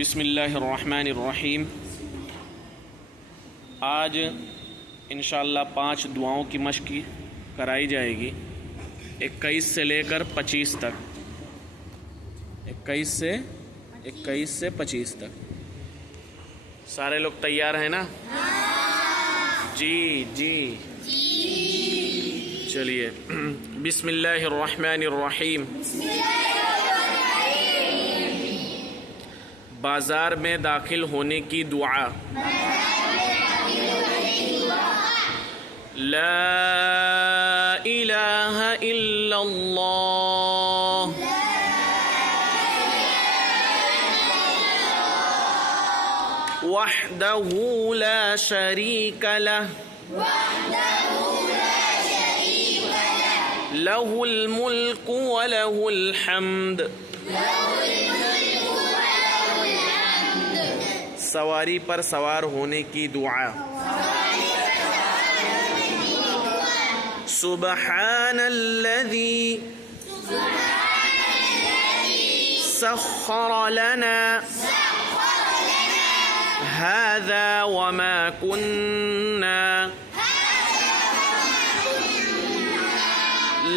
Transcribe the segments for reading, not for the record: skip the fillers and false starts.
بسم اللہ الرحمن الرحیم۔ آج انشاءاللہ 5 دعاؤں کی مشق کرائی جائے گی، 21 سے لے کر 25 تک، 21 سے 25 تک۔ سارے لوگ تیار ہیں نا؟ جی چلیے، بسم اللہ الرحمن الرحیم۔ بازار میں داخل ہونے کی دعا۔ لا الہ الا اللہ، وحدہ لا شریک لہ، لہ الملک ولہ الحمد۔ سواری پر سوار ہونے کی دعا۔ سبحان الذی سخر لنا هذا وما كنا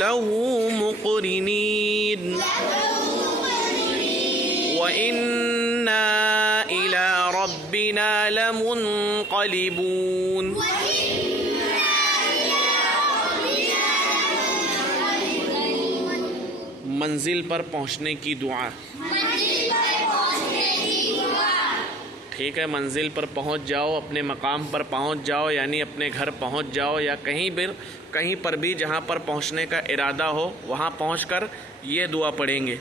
له مقرنين وإنا إلى ربنا لمنقلبون۔ منزل پر پہنچنے کی دعا۔ ٹھیک ہے، منزل پر پہنچ جاؤ، اپنے مقام پر پہنچ جاؤ، یعنی اپنے گھر پہنچ جاؤ، یا کہیں پر بھی جہاں پر پہنچنے کا ارادہ ہو وہاں پہنچ کر یہ دعا پڑھیں گے۔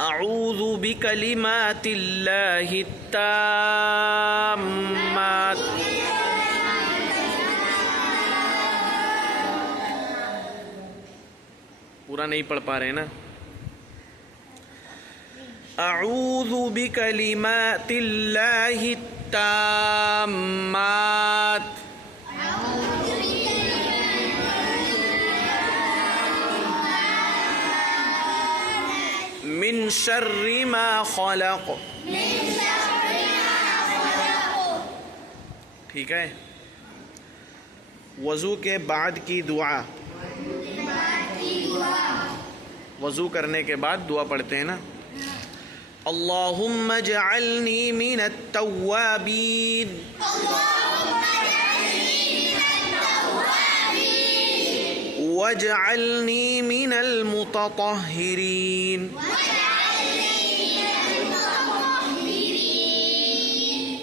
اعوذ بکلمات اللہ التامات۔ پورا نہیں پڑھ پا رہے نا؟ اعوذ بکلمات اللہ التامات من شر ما خلق۔ ٹھیک ہے، وضو کے بعد کی دعا۔ وضو کرنے کے بعد دعا پڑھتے ہیں نا۔ اللہم اجعلنی من التوابین، واجعلنی من المتطہرین،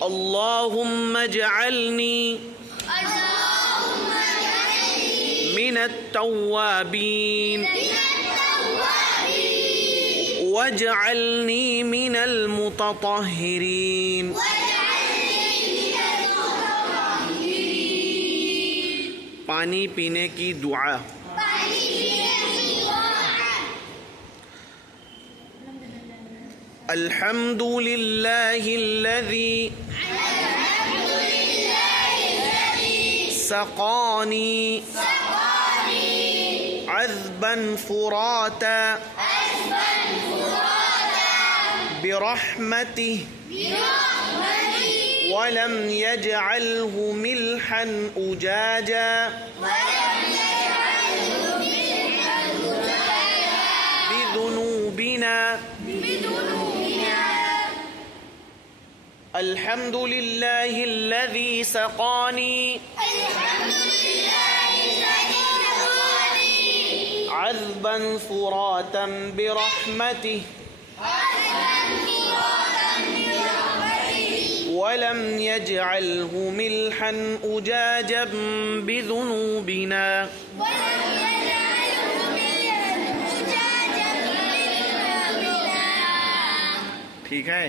اللہم اجعلنی من التوابین، واجعلنی من المتطہرین۔ پانی پینے کی دعا۔ الحمد للہ الذی سقانی عذبا فراتا برحمته ولم يجعله ملحا أجاجا بذنوبنا۔ الحمد لله الذي سقاني عذبا فراتا برحمته ولم يجعله ملحا أجاجا بذنوبنا۔ ٹھیک ہے۔